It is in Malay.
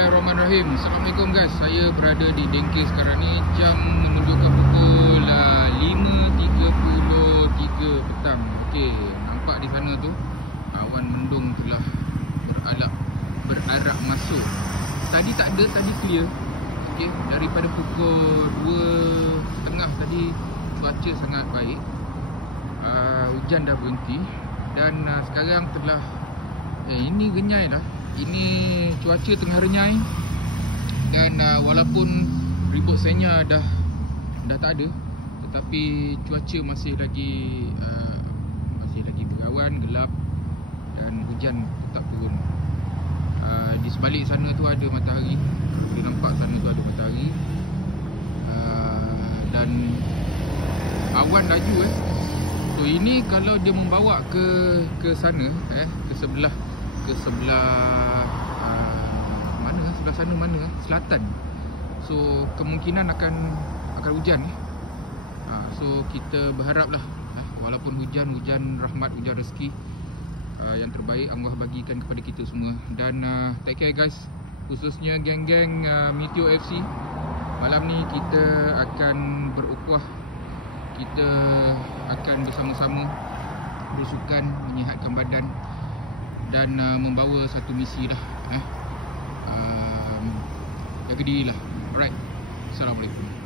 Bismillahirrahmanirrahim. Assalamualaikum guys. Saya berada di Dengke sekarang ni. Jam menunjukkan pukul 5.33 petang. Okey, nampak di sana tu awan mendung telah berarak masuk. Tadi tak ada, tadi clear. Okey, daripada pukul 2.30 tadi cuaca sangat baik. Hujan dah berhenti dan sekarang telah ini renyai lah. Ini cuaca tengah renyai dan walaupun ribut senya dah tak ada, tetapi cuaca masih lagi berawan, gelap dan hujan tetap turun. Di sebalik sana tu ada matahari. Boleh nampak sana tu ada matahari. Dan awan laju So ini kalau dia membawa ke sana ke sebelah mana sebelah sana mana selatan. So kemungkinan akan hujan. So kita berharaplah walaupun hujan rahmat, hujan rezeki, yang terbaik Allah bagikan kepada kita semua. Dan take care guys, khususnya geng-geng Meteor FC. Malam ni kita akan berukhuwah. Kita akan bersama-sama bersukan, menyihatkan badan dan membawa satu misi lah. Jaga dirilah. Alright. Assalamualaikum.